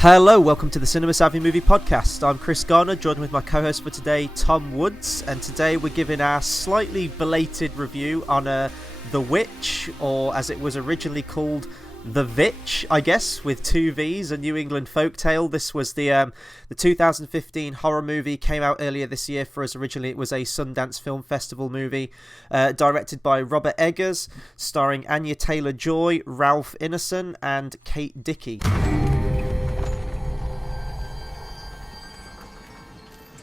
Hello, welcome to the Cinema Savvy Movie Podcast. I'm Chris Garner, joined with my co-host for today, Tom Woods, and today we're giving our slightly belated review on The Witch, or as it was originally called, The Vitch, I guess, with two V's, a New England folktale. This was the 2015 horror movie, came out earlier this year for us. Originally it was a Sundance Film Festival movie, directed by Robert Eggers, starring Anya Taylor-Joy, Ralph Ineson, and Kate Dickie.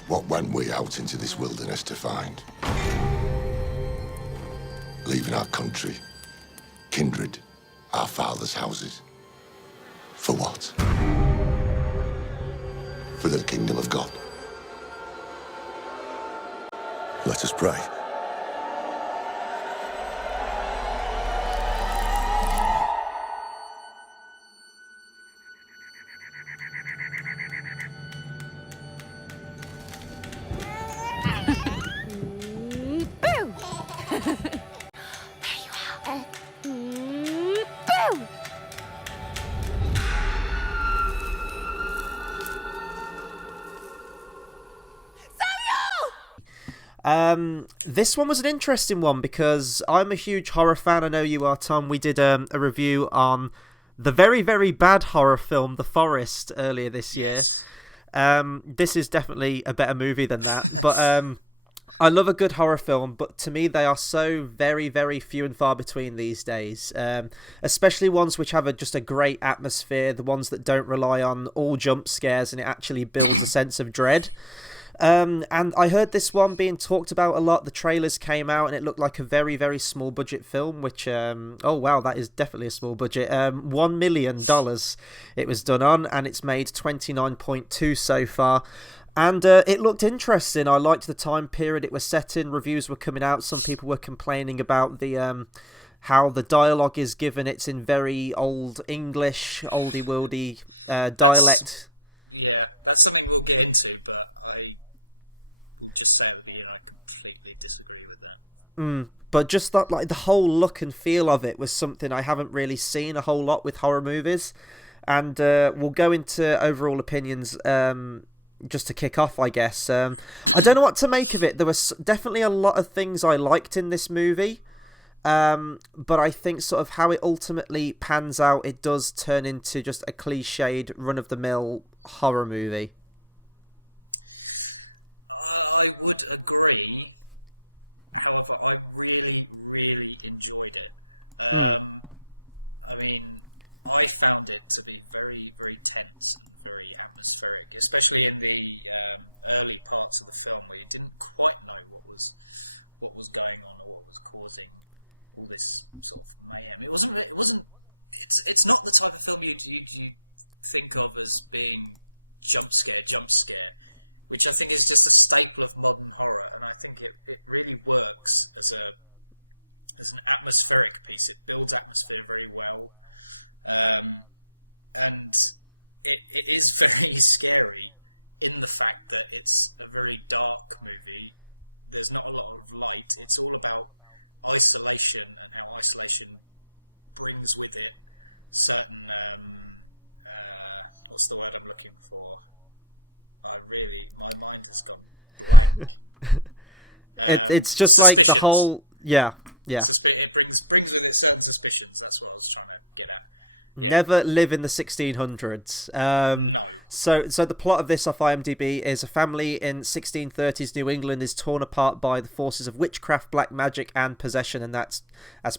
What went we out into this wilderness to find? Leaving our country, kindred, our fathers' houses. For what? For the kingdom of God. Let us pray. This one was an interesting one because I'm a huge horror fan. I know you are, Tom. We did a review on the very, very bad horror film, The Forest, earlier this year. Yes. This is definitely a better movie than that. But I love a good horror film, but to me they are so very, very few and far between these days. Especially ones which have just a great atmosphere, the ones that don't rely on all jump scares and it actually builds a sense of dread. And I heard this one being talked about a lot. The trailers came out and it looked like a very, very small budget film, which, oh wow, that is definitely a small budget. $1 million it was done on, and it's made 29.2 so far. And it looked interesting. I liked the time period it was set in. Reviews were coming out. Some people were complaining about the how the dialogue is given. It's in very old English, oldie-worldy dialect. Yeah, that's something we'll get into, but I will just say at the beginning I completely disagree with that. But just that, like, the whole look and feel of it was something I haven't really seen a whole lot with horror movies. And we'll go into overall opinions just to kick off, I guess. I don't know what to make of it. There was definitely a lot of things I liked in this movie. But I think sort of how it ultimately pans out, it does turn into just a cliched, run-of-the-mill horror movie. I would agree. However, I really, really enjoyed it. I mean, I found it to be very, very tense and very atmospheric, especially in the early parts of the film where you didn't quite know what was going on or what was causing all this sort of mayhem. It's not the type of film you think of as being jump scare, which I think is just a staple of modern horror, and I think it really works as an atmospheric piece. It builds atmosphere very well, and it is very scary in the fact that it's a very dark movie. There's not a lot of light. It's all about isolation and how isolation brings with it certain what's the word I'm looking for? My mind has gone blank. It's just like the whole yeah. It brings with it certain suspicions. That's what I was trying to get at. Yeah. Never live in the 1600s. No. So the plot of this off IMDb is a family in 1630s New England is torn apart by the forces of witchcraft, black magic, and possession, and that's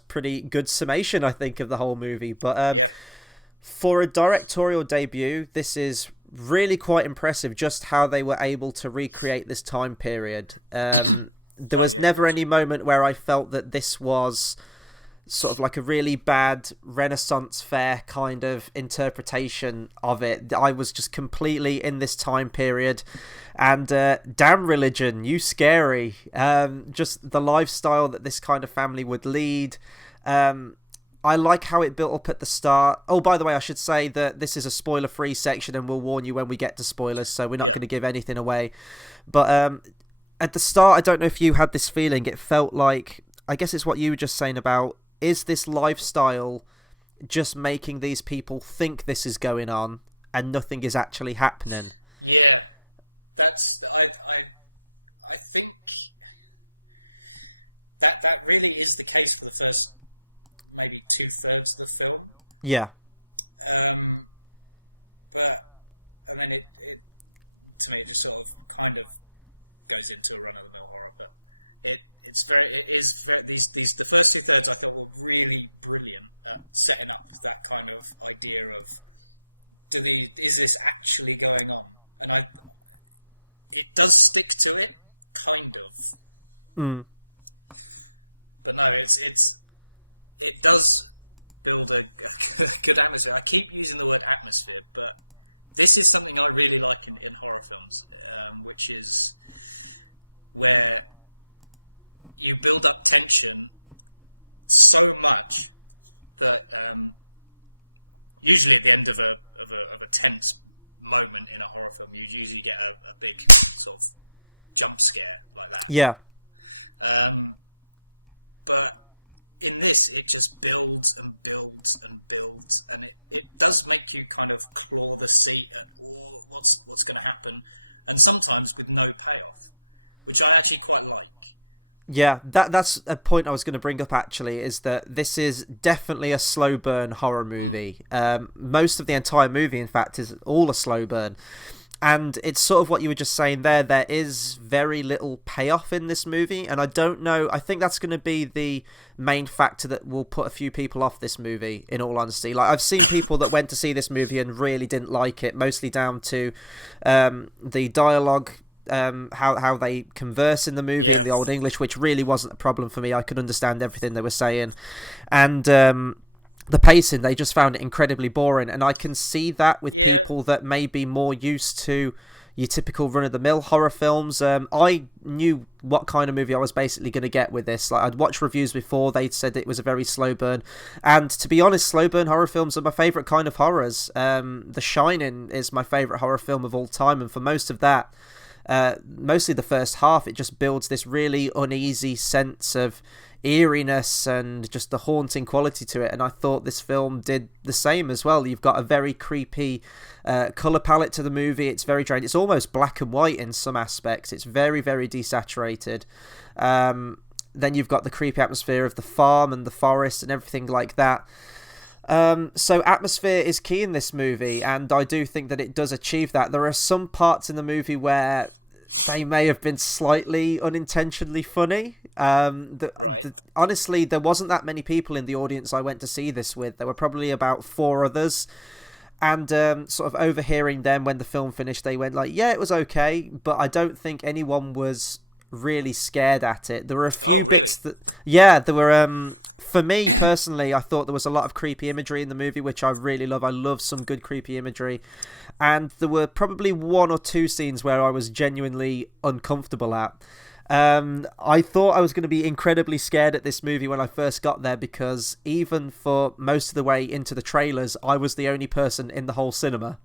pretty good summation, I think, of the whole movie. But for a directorial debut, this is really quite impressive. Just how they were able to recreate this time period. There was never any moment where I felt that this was sort of like a really bad Renaissance fair kind of interpretation of it. I was just completely in this time period, and damn religion, you scary. Just the lifestyle that this kind of family would lead. I like how it built up at the start. Oh, by the way, I should say that this is a spoiler-free section, and we'll warn you when we get to spoilers, so we're not going to give anything away. But at the start, I don't know if you had this feeling. It felt like, I guess it's what you were just saying about, is this lifestyle just making these people think this is going on and nothing is actually happening. Yeah, that's I think that really is the case for the first maybe 2/3 of the film. Yeah. But and then it to me it just sort of kind of goes into a run of the mill horror, but it is very these the first 2/3 I thought were really brilliant at setting up that kind of idea of is this actually going on? And it does stick to it, kind of. But no, it does build a good atmosphere. I keep using the word atmosphere, but this is something I really like in horror films, which is where you build up tension so much that usually at the end of a tense moment in a horror film, you usually get a big sort of jump scare like that. Yeah. But in this, it just builds and builds and builds, and it does make you kind of claw the seat at what's going to happen, and sometimes with no payoff, which I actually quite like. Yeah, that's a point I was going to bring up, actually, is that this is definitely a slow burn horror movie. Most of the entire movie, in fact, is all a slow burn. And it's sort of what you were just saying there. There is very little payoff in this movie, and I don't know. I think that's going to be the main factor that will put a few people off this movie, in all honesty. Like, I've seen people that went to see this movie and really didn't like it, mostly down to the dialogue, how they converse in the movie in the Old English, which really wasn't a problem for me. I could understand everything they were saying. And the pacing, they just found it incredibly boring, and I can see that with people that may be more used to your typical run-of-the-mill horror films. I knew what kind of movie I was basically going to get with this. Like, I'd watched reviews before, they'd said it was a very slow burn, and to be honest, slow burn horror films are my favourite kind of horrors. The Shining is my favourite horror film of all time, and for most of that, mostly the first half, it just builds this really uneasy sense of eeriness and just the haunting quality to it, and I thought this film did the same as well. You've got a very creepy colour palette to the movie. It's very drained. It's almost black and white in some aspects. It's very, very desaturated. Then you've got the creepy atmosphere of the farm and the forest and everything like that. So atmosphere is key in this movie, and I do think that it does achieve that. There are some parts in the movie where they may have been slightly unintentionally funny. Honestly, there wasn't that many people in the audience I went to see this with. There were probably about 4 others, and sort of overhearing them when the film finished, they went like, yeah, it was okay, but I don't think anyone was really scared at it. There were a few bits that... Yeah, there were... For me, personally, I thought there was a lot of creepy imagery in the movie, which I really love. I love some good creepy imagery. And there were probably 1 or 2 scenes where I was genuinely uncomfortable at. I thought I was going to be incredibly scared at this movie when I first got there, because even for most of the way into the trailers, I was the only person in the whole cinema.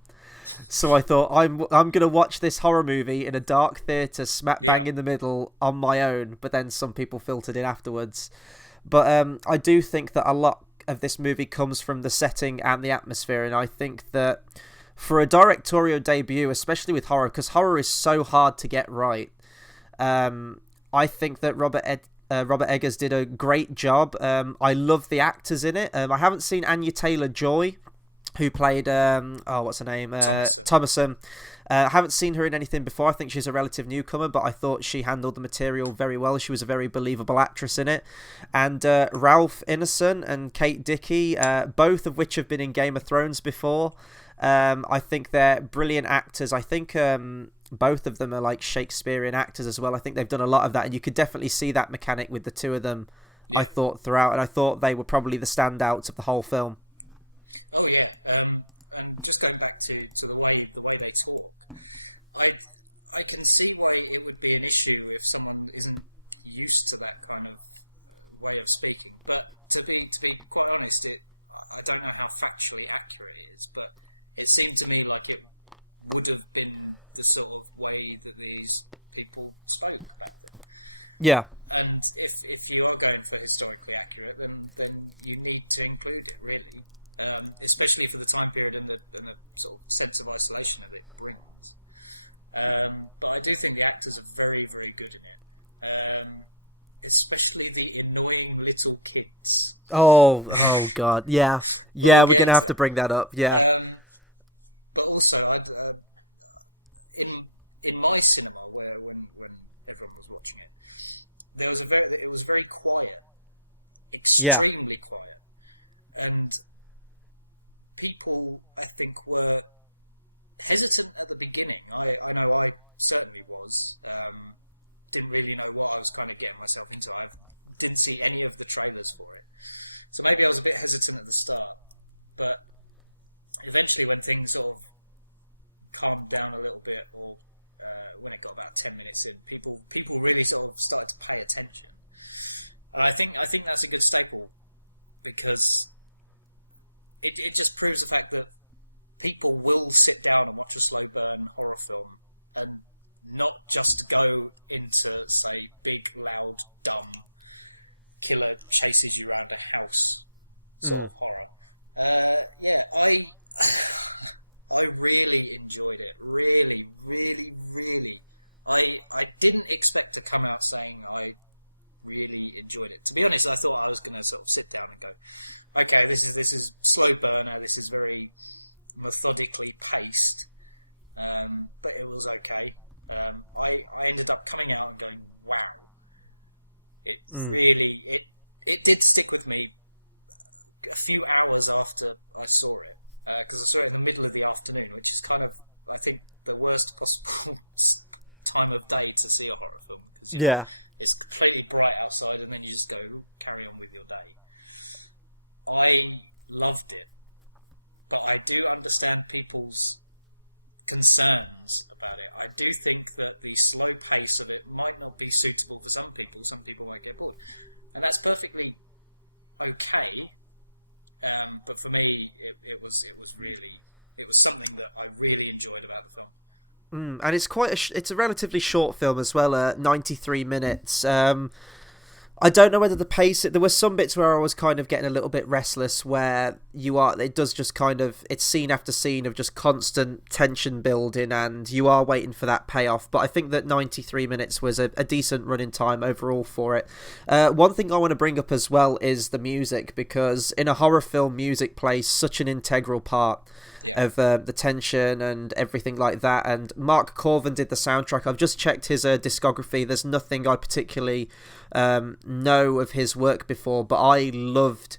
So I thought, I'm going to watch this horror movie in a dark theatre, smack bang in the middle, on my own, but then some people filtered in afterwards. But I do think that a lot of this movie comes from the setting and the atmosphere, and I think that for a directorial debut, especially with horror, because horror is so hard to get right, I think that Robert Eggers did a great job. I love the actors in it. I haven't seen Anya Taylor-Joy, who played what's her name? Thomason. I haven't seen her in anything before. I think she's a relative newcomer, but I thought she handled the material very well. She was a very believable actress in it. And Ralph Ineson and Kate Dickie, both of which have been in Game of Thrones before. I think they're brilliant actors. I think both of them are like Shakespearean actors as well. I think they've done a lot of that, and you could definitely see that mechanic with the two of them, I thought, throughout. And I thought they were probably the standouts of the whole film. Oh, yeah. And just going back to the way they talk, I can see why it would be an issue if someone isn't used to that kind of way of speaking. But to be quite honest, I don't know how factually accurate it is, but it seemed to me like it would have been the sort of way that these people spoke back then. Yeah. And if you are going for historically accurate, then you need to include it, really. especially for the time period and the sort of sense of isolation that it brings. But I do think the actors are very, very good in it. Especially the annoying little kids. Oh God, yeah, we're gonna have to bring that up. Yeah, but also, in my cinema when everyone was watching it, it was very quiet, extremely quiet, and people I think were hesitant at the beginning. I know I certainly was. Didn't really know what I was kind of getting myself into. I didn't see any of the trailers for it. So maybe I was a bit hesitant at the start. But eventually when things sort of calmed down a little bit, or when it got about 10 minutes in, people really sort of started to pay attention. And I think that's a good staple, because it just proves the fact that people will sit down and watch a slow burn horror film and not just go into, say, big, loud, dumb killer chases you around a house sort of horror. I really enjoyed it. Really, really, really. I didn't expect to come out saying I really enjoyed it. To be honest, I thought I was going to sort of sit down and go, okay, this is slow burner. This is very methodically paced, but it was okay. I ended up coming out and going, wow. It really it did stick with me a few hours after I saw it, because I saw it in the middle of the afternoon, which is kind of, I think, the worst possible time of day to see a horror film, because it's completely bright outside and then you just go, carry on with your day. I loved it, but I do understand people's concerns about it. I do think that the slow pace of it might not be suitable for some people. Some people might get bored, and that's perfectly okay. But for me, it was something that I really enjoyed about the film. And it's a relatively short film as well, 93 minutes. I don't know whether the pace... There were some bits where I was kind of getting a little bit restless, where it does just kind of... It's scene after scene of just constant tension building, and you are waiting for that payoff. But I think that 93 minutes was a decent running time overall for it. One thing I want to bring up as well is the music, because in a horror film, music plays such an integral part of the tension and everything like that. And Mark Corvin did the soundtrack. I've just checked his discography. There's nothing I particularly know of his work before, but I loved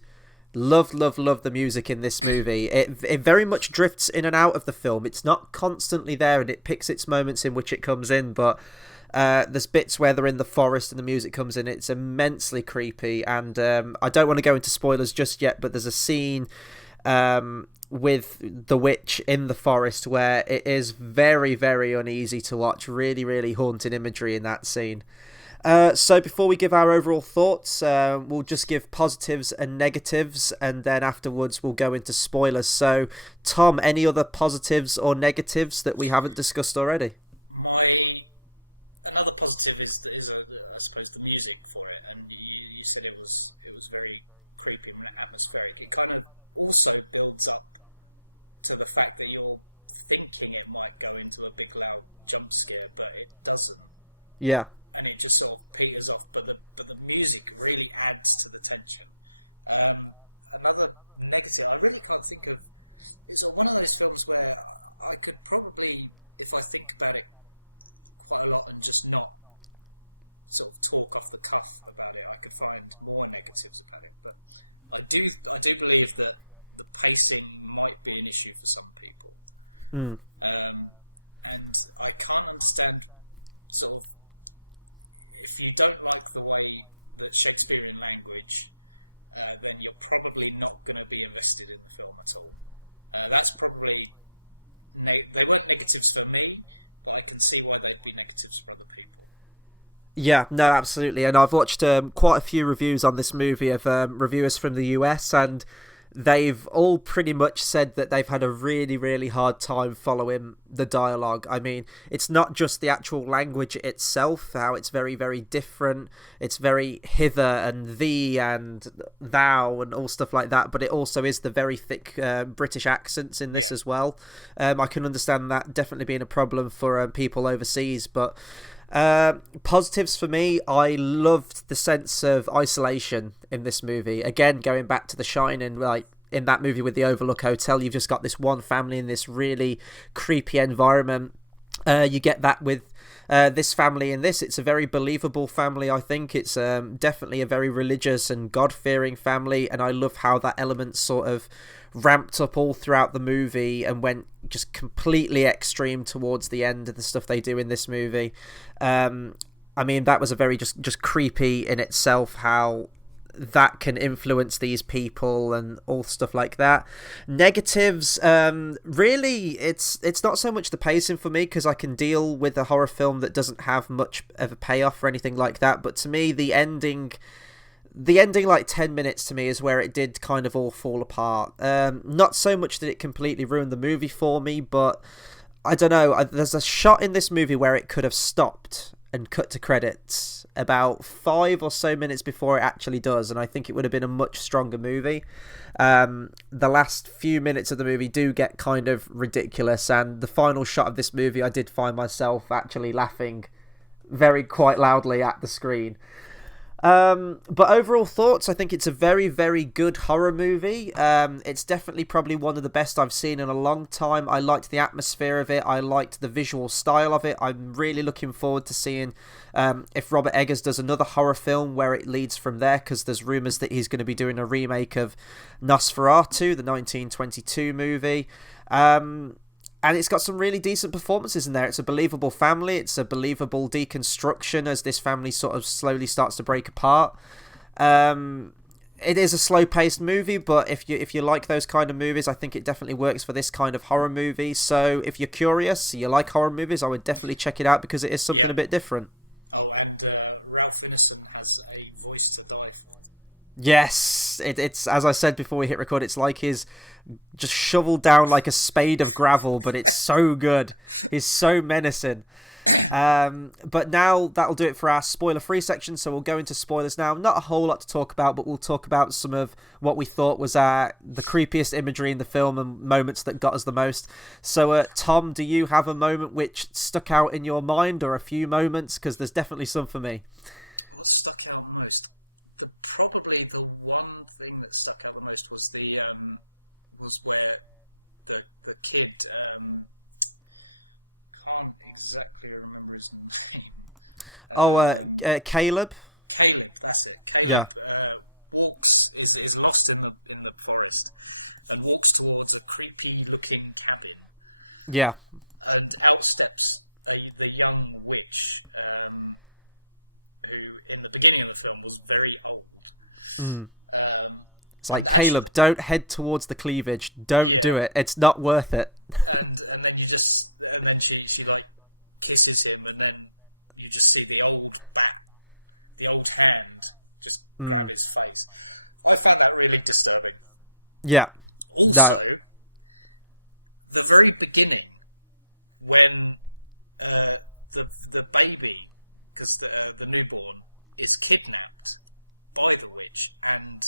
the music in this movie. It very much drifts in and out of the film. It's not constantly there, and it picks its moments in which it comes in, but there's bits where they're in the forest and the music comes in. It's immensely creepy, and I don't want to go into spoilers just yet, but there's a scene with the witch in the forest where it is very, very uneasy to watch. Really, really haunting imagery in that scene. So before we give our overall thoughts, we'll just give positives and negatives, and then afterwards we'll go into spoilers. So, Tom, any other positives or negatives that we haven't discussed already? Another positive is I suppose the music for it, and you said it was very creepy and atmospheric. It kind of also builds up to the fact that you're thinking it might go into a big loud jump scare, but it doesn't. Yeah. And it just sort of peters off, but the music really adds to the tension. Another negative, I really can't think of. It's one of those films where I could probably, if I think about it quite a lot and just not sort of talk off the cuff about it, I could find more negatives about it. But I do believe that the pacing might be an issue for some people, and I can't understand sort of. If you don't like the way that Shakespearean language, then you're probably not going to be invested in the film at all. That's probably... they weren't negatives for me, but I can see why they'd be negatives for other people. Yeah, no, absolutely. And I've watched quite a few reviews on this movie of reviewers from the US, and they've all pretty much said that they've had a really, really hard time following the dialogue. I mean, it's not just the actual language itself, how it's very, very different. It's very hither and thee and thou and all stuff like that, but it also is the very thick British accents in this as well. I can understand that definitely being a problem for people overseas, but positives for me, I loved the sense of isolation in this movie. Again, going back to The Shining, like in that movie with the Overlook Hotel, you've just got this one family in this really creepy environment. You get that with this family in this. It's a very believable family, I think. It's definitely a very religious and God-fearing family, and I love how that element sort of ramped up all throughout the movie and went just completely extreme towards the end of the stuff they do in this movie. I mean, that was a very just creepy in itself, how that can influence these people and all stuff like that. Negatives, really, it's not so much the pacing for me, because I can deal with a horror film that doesn't have much of a payoff or anything like that, but to me, the ending like 10 minutes to me is where it did kind of all fall apart. Not so much that it completely ruined the movie for me, but I don't know, there's a shot in this movie where it could have stopped and cut to credits about 5 or so minutes before it actually does, and I think it would have been a much stronger movie. The last few minutes of the movie do get kind of ridiculous, and the final shot of this movie, I did find myself actually laughing very quite loudly at the screen. But overall thoughts, I think it's a very, very good horror movie. It's definitely probably one of the best I've seen in a long time. I liked the atmosphere of it. I liked the visual style of it. I'm really looking forward to seeing if Robert Eggers does another horror film, where it leads from there, because there's rumours that he's going to be doing a remake of Nosferatu, the 1922 movie. And it's got some really decent performances in there. It's a believable family. It's a believable deconstruction as this family sort of slowly starts to break apart. It is a slow-paced movie, but if you like those kind of movies, I think it definitely works for this kind of horror movie. So if you're curious, you like horror movies, I would definitely check it out, because it is something a bit different. Oh, and Ralph Ineson has a voice to die for. Yes, it's as I said before we hit record, it's like he's just shoveled down like a spade of gravel, but it's so good. He's so menacing. But now that'll do it for our spoiler-free section, so we'll go into spoilers now. Not a whole lot to talk about, but we'll talk about some of what we thought was the creepiest imagery in the film and moments that got us the most. So, Tom, do you have a moment which stuck out in your mind, or a few moments? Because there's definitely some for me. What stuck out most? Probably the one thing that stuck out the most was was where the kid, can't exactly remember his name. Caleb. Caleb, that's it. Caleb walks is lost in the forest and walks towards a creepy looking cabin. Yeah, and out steps the young witch. Who in the beginning of the film was very old. It's like, Caleb, don't head towards the cleavage. Don't do it. It's not worth it. and then she like kisses him, and then you just see the old hand just grab his face. I found that really disturbing. Yeah. Also, the very beginning, when the baby, because the newborn is kidnapped by the witch and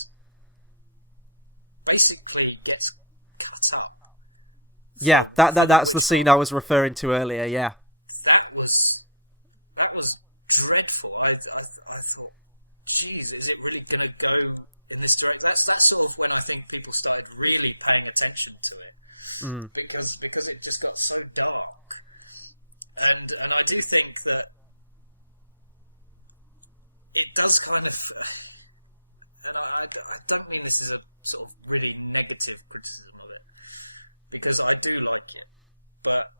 basically gets cut up. Yeah, that's the scene I was referring to earlier. Yeah, that was dreadful. I thought, geez, is it really going to go in this direction? That's sort of when I think people started really paying attention to it, because it just got so dark, and I do think that it does kind of, and I don't mean this as a sort of really negative criticism of it, because I do like it, but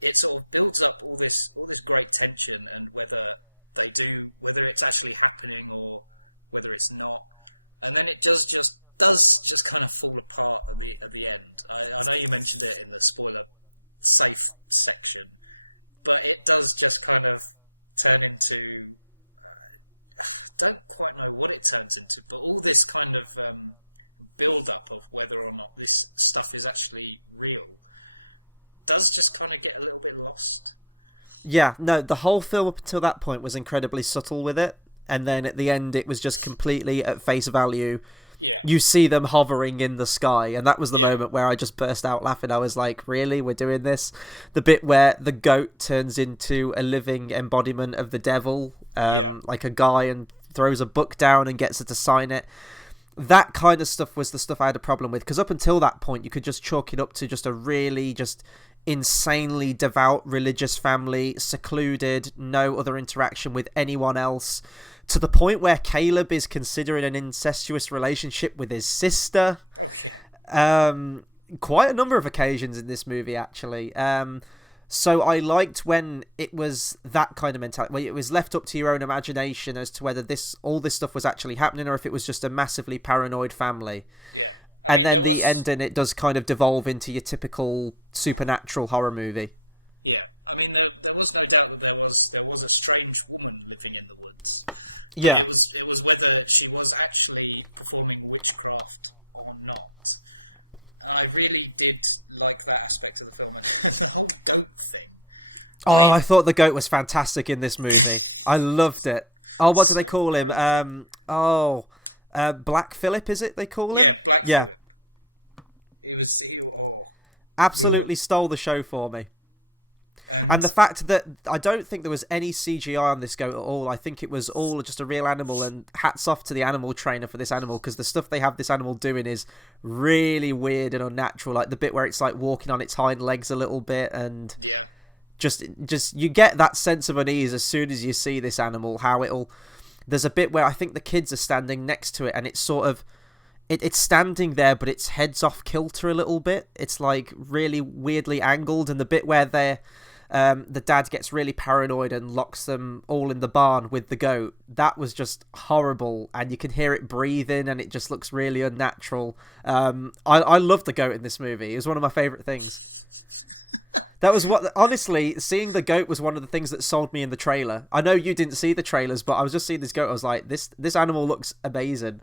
it sort of builds up all this great tension, and whether it's actually happening or whether it's not, and then it does just kind of fall apart at the end. I know you mentioned it in the spoiler safe section, but it does just kind of turn into, don't quite know what it turns into, but all this kind of build-up of whether or not this stuff is actually real does just kind of get a little bit lost. Yeah, no, the whole film up until that point was incredibly subtle with it, and then at the end it was just completely at face value. Yeah. You see them hovering in the sky, and that was the Yeah. moment where I just burst out laughing. I was like, really? We're doing this? The bit where the goat turns into a living embodiment of the devil, like a guy, and throws a book down and gets her to sign it. That kind of stuff was the stuff I had a problem with, because up until that point you could just chalk it up to just a really just insanely devout religious family, secluded, no other interaction with anyone else, to the point where Caleb is considering an incestuous relationship with his sister. Oh yeah. Quite a number of occasions in this movie, actually. So I liked when it was that kind of mentality, where it was left up to your own imagination as to whether all this stuff was actually happening, or if it was just a massively paranoid family. Yeah. And then the ending, it does kind of devolve into your typical supernatural horror movie. Yeah, I mean, there was no doubt that there was a strange woman living in the woods. But Yeah. it was whether she was actually performing witchcraft or not. And I really did like that aspect of the film, and the whole goat thing. I thought the goat was fantastic in this movie. I loved it. Oh, what do they call him? Black Phillip, is it they call him? Yeah, Black Phillip. Absolutely stole the show for me. And the fact that I don't think there was any CGI on this goat at all. I think it was all just a real animal, and hats off to the animal trainer for this animal, because the stuff they have this animal doing is really weird and unnatural. Like the bit where it's like walking on its hind legs a little bit, and yeah, just you get that sense of unease as soon as you see this animal. There's a bit where I think the kids are standing next to it, and it's sort of it's standing there, but its head's off kilter a little bit. It's like really weirdly angled, and the bit where the dad gets really paranoid and locks them all in the barn with the goat, that was just horrible, and you can hear it breathing, and it just looks really unnatural. I love the goat in this movie. It was one of my favourite things. That was honestly, seeing the goat was one of the things that sold me in the trailer. I know you didn't see the trailers, but I was just seeing this goat, I was like, this animal looks amazing.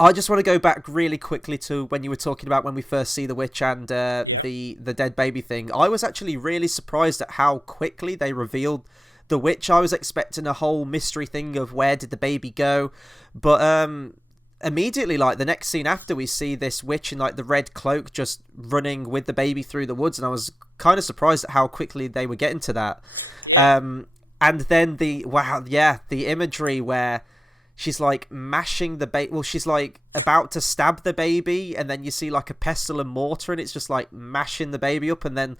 I just want to go back really quickly to when you were talking about when we first see the witch and the dead baby thing. I was actually really surprised at how quickly they revealed the witch. I was expecting a whole mystery thing of where did the baby go, but immediately, like the next scene after, we see this witch in like the red cloak just running with the baby through the woods, and I was kind of surprised at how quickly they were getting to that. Yeah. And then the imagery where she's like mashing the baby. Well, she's like about to stab the baby, and then you see like a pestle and mortar, and it's just like mashing the baby up and then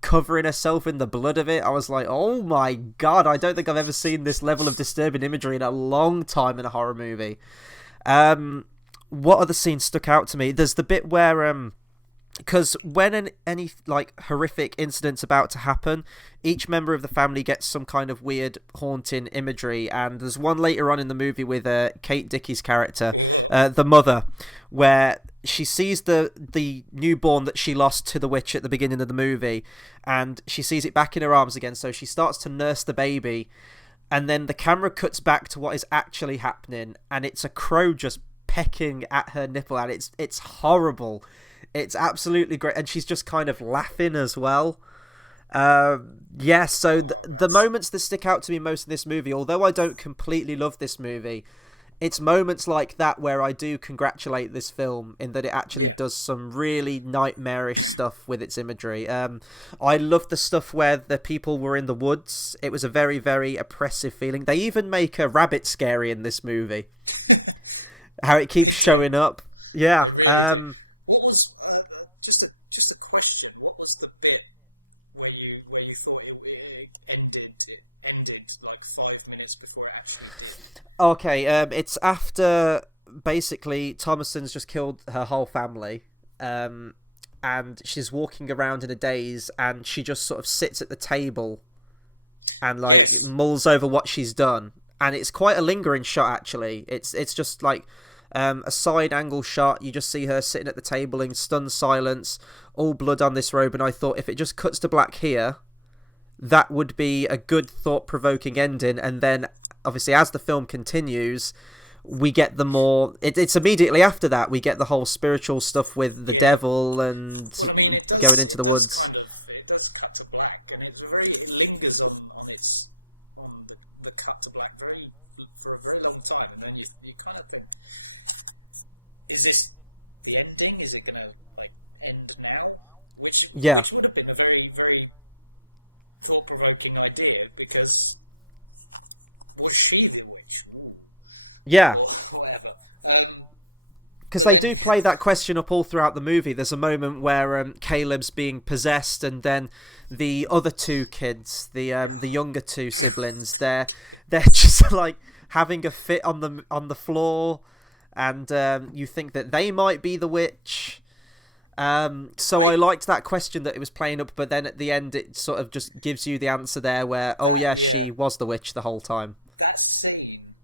covering herself in the blood of it. I was like, oh my god, I don't think I've ever seen this level of disturbing imagery in a long time in a horror movie. What other scenes stuck out to me? There's the bit where because when any like horrific incident's about to happen, each member of the family gets some kind of weird haunting imagery, and there's one later on in the movie with Kate Dickey's character, the mother, where she sees the newborn that she lost to the witch at the beginning of the movie, and she sees it back in her arms again, so she starts to nurse the baby, and then the camera cuts back to what is actually happening, and it's a crow just pecking at her nipple, and it's horrible. It's absolutely great, and she's just kind of laughing as well. The moments that stick out to me most in this movie, although I don't completely love this movie, it's moments like that where I do congratulate this film in that it actually does some really nightmarish stuff with its imagery. I love the stuff where the people were in the woods. It was a very, very oppressive feeling. They even make a rabbit scary in this movie. How it keeps showing up. Yeah, they really do. What was just a question? What was the bit where you thought it ended like 5 minutes before it actually did? Okay, it's after basically Thomason's just killed her whole family, and she's walking around in a daze, and she just sort of sits at the table and like mulls over what she's done, and it's quite a lingering shot actually. It's just like a side angle shot. You just see her sitting at the table in stunned silence, all blood on this robe, and I thought if it just cuts to black here, that would be a good thought-provoking ending. And then obviously as the film continues, we get the more. It's immediately after that we get the whole spiritual stuff with the devil and. Well, I mean, it does. Going into the woods. It does cut to black, and it lingers on the cut to black for a very long time, and then you kind of think, is this the ending? Is it going to like end now? Which would have been a very, very thought-provoking idea, because was she the witch? Ooh. Yeah. Or whatever. Because they do play that question up all throughout the movie. There's a moment where Caleb's being possessed, and then the other two kids, the younger two siblings, they're just like having a fit on the floor, and you think that they might be the witch. So I liked that question that it was playing up, but then at the end it sort of just gives you the answer there, where she was the witch the whole time. That scene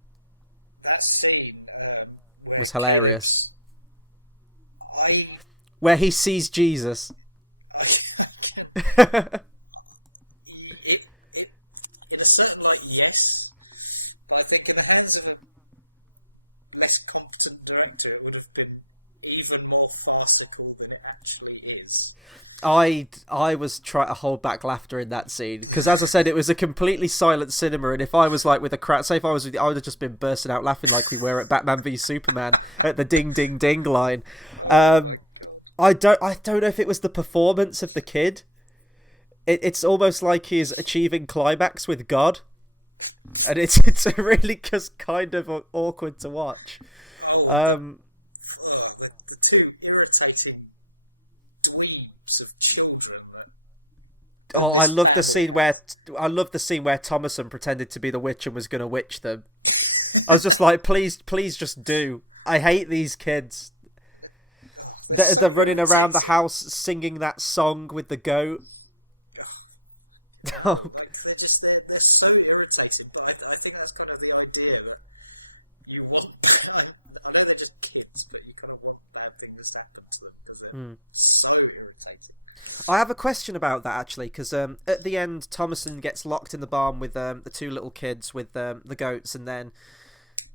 where Caleb's, where he sees Jesus. I can. It in a certain light, yes, but I think in the hands of a less competent director, it would have been even more farcical than it actually is. I was trying to hold back laughter in that scene, because as I said, it was a completely silent cinema, and if I was like with a crowd, say if I was with you, I would have just been bursting out laughing like we were at Batman v Superman at the ding ding ding line. Oh my god! I don't know if it was the performance of the kid. It's almost like he's achieving climax with God, and it's really just kind of awkward to watch. Oh, and the two irritating dweebs of children that. I love the scene where Thomason pretended to be the witch and was going to witch them. I was just like, please just do. I hate these kids. Oh, they're running around the house singing that song with the goat. No, like they're so irritating. But I think that's kind of the idea, that you want. I know they're just kids, but you kind of want bad things to happen to them because they're so irritating. I have a question about that, actually, because at the end, Thomason gets locked in the barn with the two little kids with the goats, and then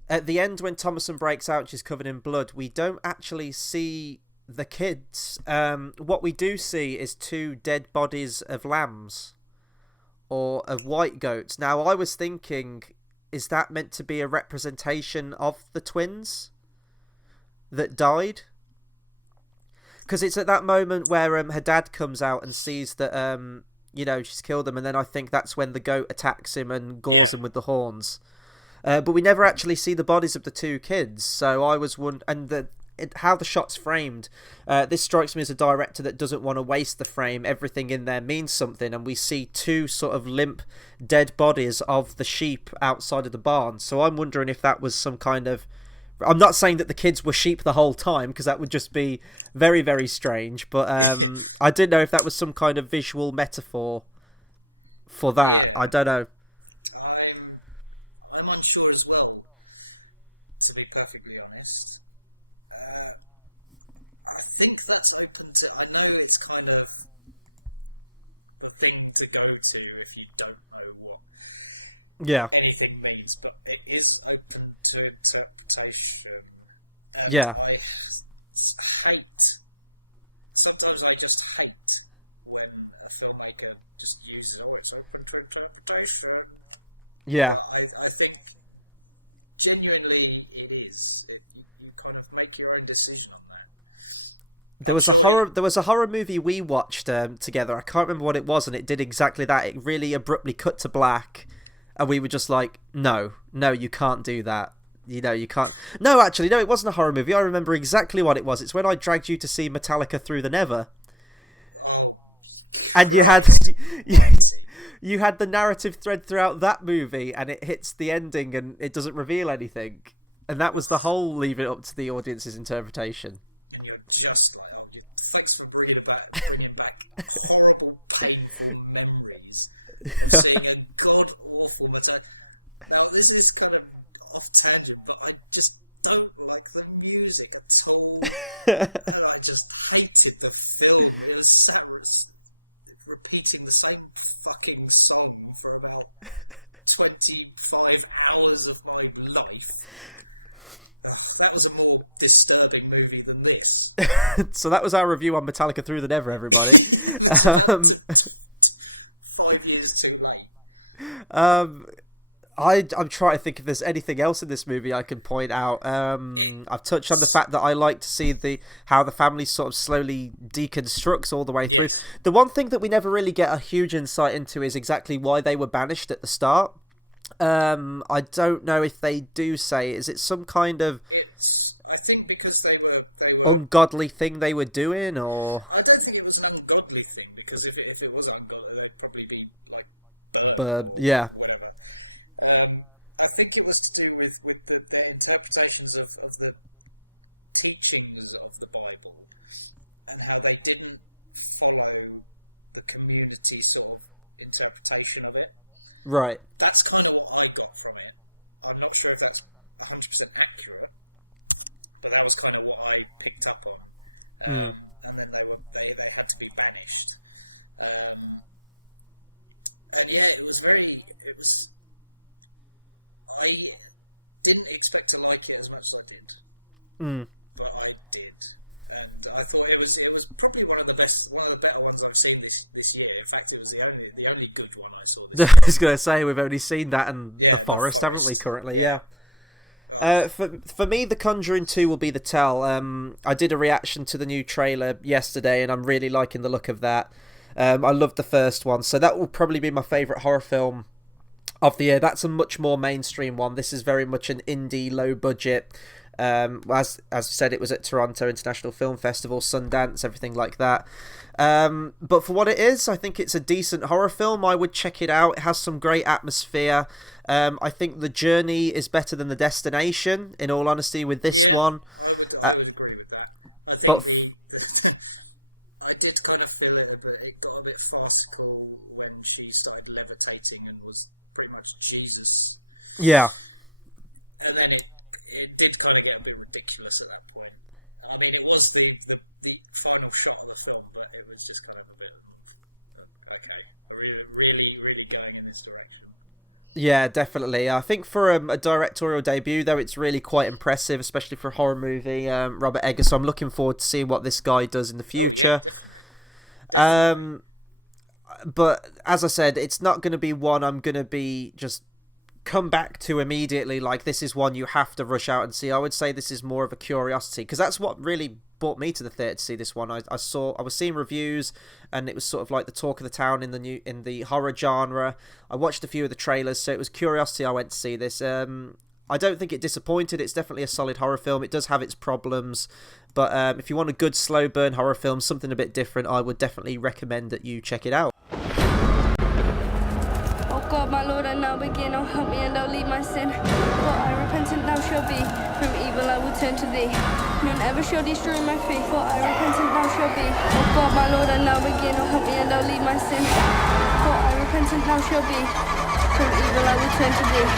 at the end, when Thomason breaks out, she's covered in blood. We don't actually see the kids. What we do see is two dead bodies of lambs or of white goats. Now, I was thinking, is that meant to be a representation of the twins that died? Because it's at that moment where her dad comes out and sees that she's killed them, and then I think that's when the goat attacks him and gores him with the horns. But we never actually see the bodies of the two kids, so I was wondering, and how the shot's framed. This strikes me as a director that doesn't want to waste the frame. Everything in there means something, and we see two sort of limp, dead bodies of the sheep outside of the barn. So I'm wondering if that was some kind of. I'm not saying that the kids were sheep the whole time, because that would just be very, very strange. But I didn't know if that was some kind of visual metaphor for that. Yeah. I don't know. I'm unsure as well, to be perfectly honest. I think that's open to. I know it's kind of the thing to go to if you don't know what anything means, but it is open to interpretation. And I hate. Sometimes I just hate when a filmmaker just uses, it's open to interpretation. Yeah. But I think genuinely it is. You kind of make your own decision on that. There was a horror movie we watched together. I can't remember what it was, and it did exactly that. It really abruptly cut to black, and we were just like, no, you can't do that. You can't. No, actually, no, it wasn't a horror movie. I remember exactly what it was. It's when I dragged you to see Metallica Through the Never. Oh, and Christ mighty. You had the narrative thread throughout that movie, and it hits the ending, and it doesn't reveal anything. And that was the whole leave it up to the audience's interpretation. And you're just like, thanks for bringing back horrible, painful memories of seeing a god-awful Metallica. Now, this is kind of off tangent, but I just don't like the music at all. And I just hated the film. It was sat repeating the same fucking song for about 25 hours of my life. that was a more disturbing movie than this. So that was our review on Metallica Through the Never, everybody. It's about 5 years too late. I'm trying to think if there's anything else in this movie I can point out. I've touched on the fact that I like to see how the family sort of slowly deconstructs all the way through. Yes. The one thing that we never really get a huge insight into is exactly why they were banished at the start. I don't know if they do say. Is it some kind of? I think because they were ungodly thing they were doing, or I don't think it was an ungodly thing, because if it was ungodly, they'd probably be like burned or whatever. I think it was to do with their interpretations of the teachings of the Bible, and how they didn't follow the community sort of interpretation of it. Right. That's kind of what I got from it. I'm not sure if that's 100% accurate, but that was kind of what I picked up on. And then they had to be banished. And yeah, it was. I didn't expect to like it as much as I did, but I did, and I thought it was probably one of the better ones I've seen this year. In fact, it was the only good one I saw this year. I was going to say, we've only seen that and the Forest, haven't we? Currently, yeah. For me, The Conjuring 2 will be the tell. I did a reaction to the new trailer yesterday, and I'm really liking the look of that. I loved the first one, so that will probably be my favourite horror film of the year. That's a much more mainstream one. This is very much an indie, low budget. As I said, it was at Toronto International Film Festival, Sundance, everything like that. But for what it is, I think it's a decent horror film. I would check it out. It has some great atmosphere. I think the journey is better than the destination, in all honesty, with this one. I would agree with that. I think I did kind of feel it got a bit farcical when she started levitating and was pretty much Jesus. Yeah. And then it did kind of get a bit ridiculous at that point. I mean, it was the final shot of the film, but it was just kind of a bit okay. Really going in this direction. Yeah, definitely. I think for a directorial debut, though, it's really quite impressive, especially for a horror movie. Robert Eggers. So I'm looking forward to seeing what this guy does in the future. Oh yeah, definitely. But as I said, it's not going to be one I'm going to be just come back to immediately. Like, this is one you have to rush out and see. I would say this is more of a curiosity, because that's what really brought me to the theatre to see this one. I was seeing reviews, and it was sort of like the talk of the town in the horror genre. I watched a few of the trailers, so it was curiosity. I went to see this. I don't think it disappointed. It's definitely a solid horror film. It does have its problems, but if you want a good slow burn horror film, something a bit different, I would definitely recommend that you check it out. God, my Lord, I now begin. Oh, help me and I'll leave my sin. For I repentant now shall be. From evil I will turn to thee. None ever shall destroy my faith. For I repentant now shall be. Oh God, my Lord, I now begin. Oh, help me and I'll leave my sin. For I repentant now shall be. From evil I will turn to thee.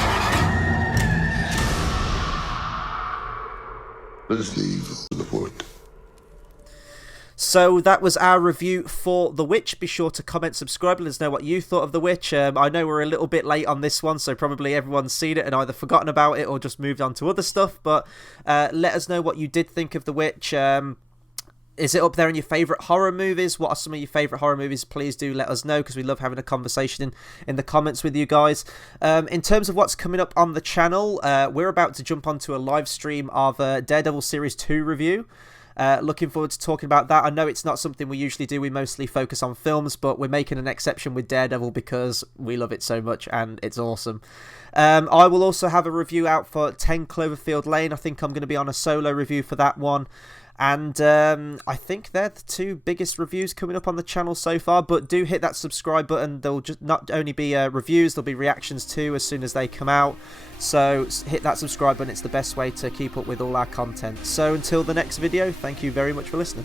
There's the evil in the wood. So that was our review for The Witch. Be sure to comment, subscribe, let us know what you thought of The Witch. I know we're a little bit late on this one, so probably everyone's seen it and either forgotten about it or just moved on to other stuff, but let us know what you did think of The Witch. Is it up there in your favourite horror movies? What are some of your favourite horror movies? Please do let us know, because we love having a conversation in the comments with you guys. In terms of what's coming up on the channel, we're about to jump onto a live stream of Daredevil Series 2 review. Looking forward to talking about that. I know it's not something we usually do. We mostly focus on films, but we're making an exception with Daredevil because we love it so much and it's awesome. I will also have a review out for 10 Cloverfield Lane. I think I'm going to be on a solo review for that one. And I think they're the two biggest reviews coming up on the channel so far, but do hit that subscribe button. There'll just not only be reviews, there'll be reactions too as soon as they come out. So hit that subscribe button. It's the best way to keep up with all our content. So until the next video, thank you very much for listening.